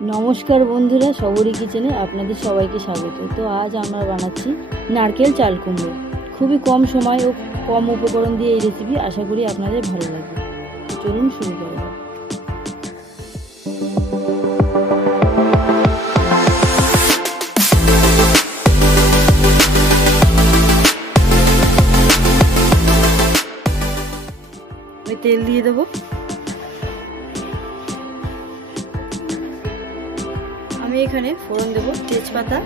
नमस्कार बंधुरा सबरी किचेने आपनादेर सबाइके स्वागत। तो आज आमरा बानाচ্ছি नारकेल चाल कुमड़ो। खूबই कम समय और कम उपकरण दिए এই रेसिपि आशा करी आपनादेर भालो लागবে। तो चलुन शुरू करा যাক। আমি তেল দিয়ে দেব। আমি এখানে ফোড়ন দেব তেজপাতা,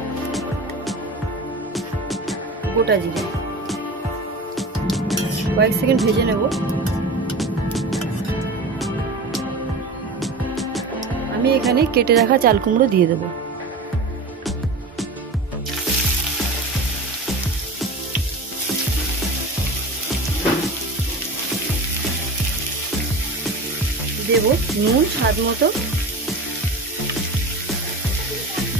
গোটা জিরা, কয়েক সেকেন্ড ভেজে নেব। আমি এখানে কেটে রাখা চাল কুমড়ো দিয়ে দেব। দেব নুন স্বাদ মতো,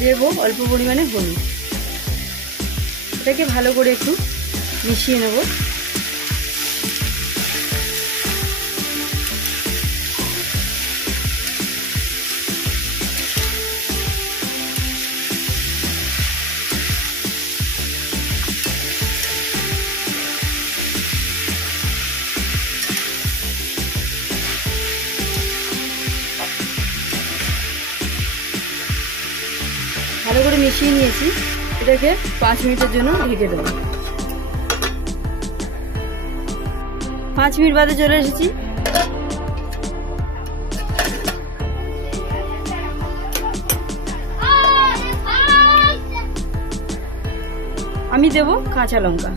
দেব অল্প পরিমাণে হলুদ। এটাকে ভালো করে একটু মিশিয়ে নেব। ভালো করে মিশিয়ে নিয়েছি। এটাকে 5 মিনিটের জন্য ঢেকে দেব। 5 মিনিট বাদে চলে এসেছি। আমি দেব কাঁচা লঙ্কা।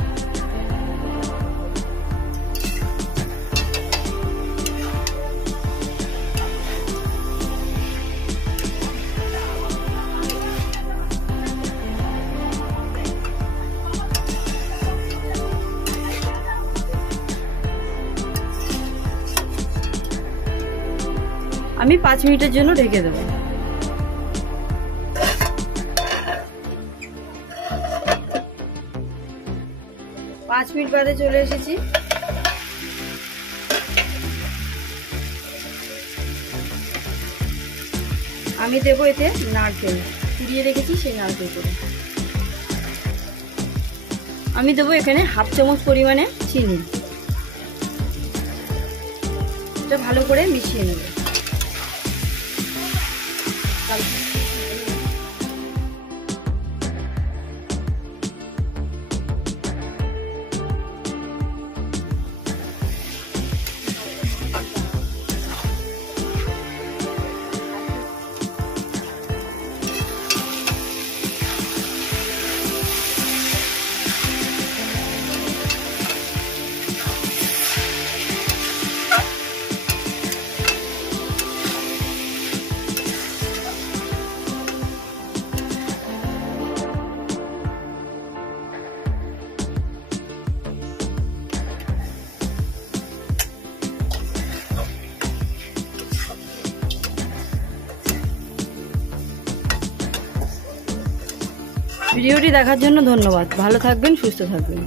আমি 5 মিনিটের জন্য ঢেকে দেব। 5 মিনিট বাদে চলে এসেছি। আমি দেব এতে নারকেল, কুড়িয়ে রেখেছি সেই নারকেল করে। আমি দেব এখানে হাফ চামচ পরিমাণে চিনি। এটা ভালো করে মিশিয়ে নেব। ভিডিওটি দেখার জন্য ধন্যবাদ। ভালো থাকবেন, সুস্থ থাকবেন।